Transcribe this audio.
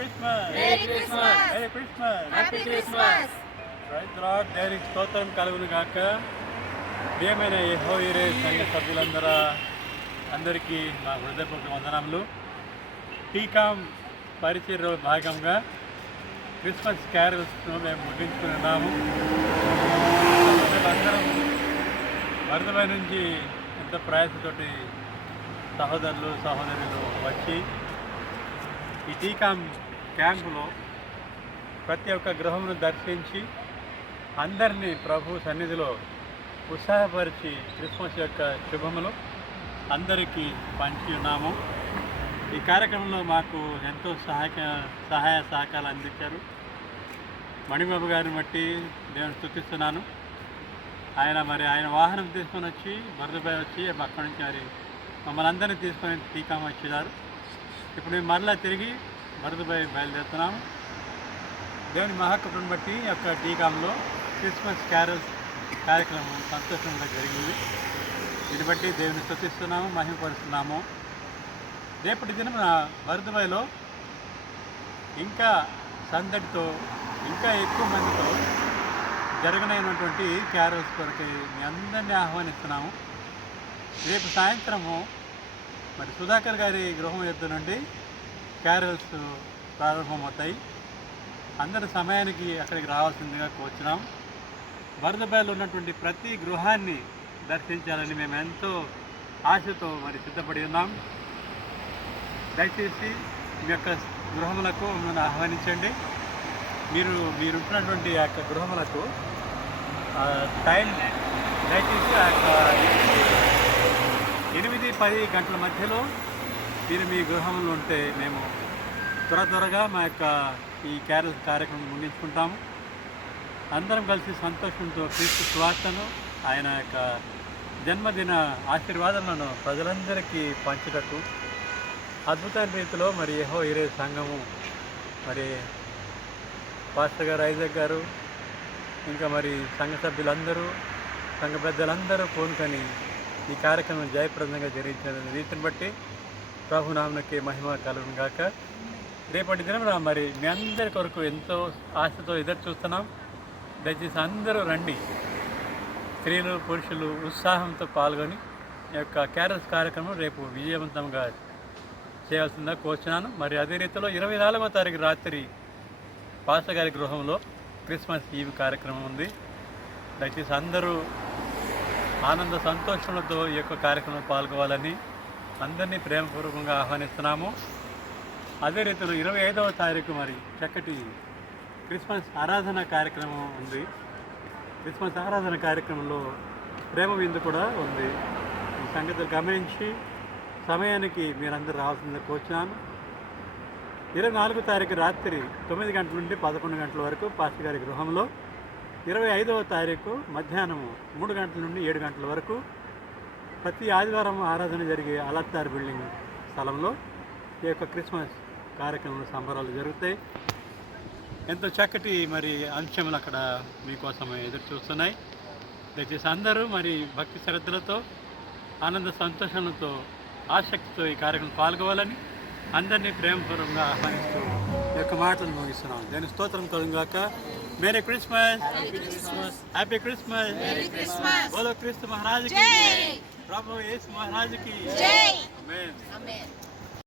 Christmas Merry Christmas. Merry Christmas Happy Christmas. రైతురాడ్ దేవునికి స్తోత్రం కలుగును గాక. ప్రియమైన యెహోవాయే సంఘ సభ్యులందరూ అందరికీ నా హృదయపూర్వక వందనములు. టీకామ్ పరిచయలో భాగంగా క్రిస్మస్ క్యారల్స్ను మేము ముగించుకున్నాము అందరం వరదపై నుంచి ఎంత ప్రయాసతోటి సహోదరులు సహోదరులు వచ్చి ఈ టీకామ్ క్యాంపులో ప్రతి ఒక్క గృహమును దర్శించి అందరినీ ప్రభు సన్నిధిలో ఉత్సాహపరిచి క్రిస్మస్ యొక్క శుభములు అందరికీ పంచి ఉన్నాము. ఈ కార్యక్రమంలో మాకు ఎంతో సహాయక సహాయ సహకారాలు అందించారు. మణిబాబు గారిని బట్టి నేను స్థుతిస్తున్నాను. ఆయన మరి ఆయన వాహనం తీసుకొని వచ్చి వరదపై వచ్చి అక్కడి నుంచి మరి మమ్మల్ని అందరినీ తీసుకొని టీకా వచ్చేదారు ఇప్పుడు మేము మరలా తిరిగి వరదపై బయలుదేరుతున్నాము దేవుని మహాకృపను బట్టి యొక్క టీకాంలో క్రిస్మస్ క్యారల్స్ కార్యక్రమం సంతోషంగా జరిగింది. దీన్ని బట్టి దేవుని స్థుతిస్తున్నాము మహిమపరుస్తున్నాము. రేపటి దినం వరదబాయిలో ఇంకా సందడితో ఇంకా ఎక్కువ మందితో జరగనైనటువంటి క్యారల్స్ కొరకు మీ అందరినీ ఆహ్వానిస్తున్నాము. రేపు సాయంత్రము మరి సుధాకర్ గారి గృహం ఎద్దు నుండి క్యారల్స్ ప్రారంభమవుతాయి అందరి సమయానికి అక్కడికి రావాల్సిందిగా కోరుచున్నాం. వరదబాయిలో ఉన్నటువంటి ప్రతి గృహాన్ని దర్శించాలని మేము ఎంతో ఆశతో మరి సిద్ధపడి ఉన్నాం. దయచేసి మీ యొక్క గృహములకు మిమ్మల్ని ఆహ్వానించండి. మీరు మీరుంటున్నటువంటి ఆ యొక్క గృహములకు టైం దయచేసి ఆ యొక్క ఎనిమిది పది గంటల మధ్యలో మీరు మీ గృహంలో ఉంటే మేము త్వర త్వరగా మా యొక్క ఈ క్యారల్ కార్యక్రమం ముగించుకుంటాము. అందరం కలిసి సంతోషంతో క్రీస్తు సువార్తను ఆయన యొక్క జన్మదిన ఆశీర్వాదాలను ప్రజలందరికీ పంచుటకు అద్భుతమైన రీతిలో మరి యహో ఇరే సంఘము మరి పాస్టర్ గారు ఐజక్ గారు ఇంకా మరి సంఘ సభ్యులందరూ సంఘ పెద్దలందరూ కోనుకొని ఈ కార్యక్రమం జయప్రదంగా జరిగించిన రీతిని బట్టి ప్రభునామకి మహిమ కలుగును గాక. రేపటి దినం మరి మీ అందరి కొరకు ఎంతో ఆశతో ఎదురు చూస్తున్నాం. దయచేసి అందరూ రండి. స్త్రీలు పురుషులు ఉత్సాహంతో పాల్గొని ఈ యొక్క క్యారల్స్ కార్యక్రమం రేపు విజయవంతంగా చేయాల్సిందిగా కోరుచున్నాను. మరి అదే రీతిలో ఇరవై నాలుగవ తారీఖు రాత్రి పాసగారి గృహంలో క్రిస్మస్ ఈవ్ కార్యక్రమం ఉంది. దయచేసి అందరూ ఆనంద సంతోషములతో ఈ యొక్క కార్యక్రమం పాల్గొవాలని అందరినీ ప్రేమపూర్వకంగా ఆహ్వానిస్తున్నాము. అదే రీతిలో ఇరవై ఐదవ తారీఖు మరి చక్కటి క్రిస్మస్ ఆరాధన కార్యక్రమం ఉంది. క్రిస్మస్ ఆరాధన కార్యక్రమంలో ప్రేమ విందు కూడా ఉంది. ఈ సంగతులు గమనించి సమయానికి మీరందరూ రావాల్సిందిగా కోరుచున్నాను. ఇరవై నాలుగో తారీఖు రాత్రి తొమ్మిది గంటల నుండి పదకొండు గంటల వరకు పాస్టర్ గారి గృహంలో. ఇరవై ఐదవ తారీఖు మధ్యాహ్నము మూడు గంటల నుండి ఏడు గంటల వరకు ప్రతి ఆదివారం ఆరాధన జరిగే అలత్తార్ బిల్డింగ్ స్థలంలో ఈ యొక్క క్రిస్మస్ కార్యక్రమాలు సంబరాలు జరుగుతాయి. ఎంతో చక్కటి మరి అంశములు అక్కడ మీకోసం ఎదురు చూస్తున్నాయి. దయచేసి అందరూ మరి భక్తి శ్రద్ధలతో ఆనంద సంతోషాలతో ఆసక్తితో ఈ కార్యక్రమం పాల్గొవాలని అందరినీ ప్రేమపూర్వకంగా ఆహ్వానిస్తూ ఈ యొక్క మాటలు ముగిస్తున్నాం. దాని స్తోత్రం కలుగాక merry Christmas happy Christmas Merry Christmas. బోలో క్రీస్తు మహారాజుకి జై. ప్రభు యేసు మహారాజుకి. ఆమేన్ Amen.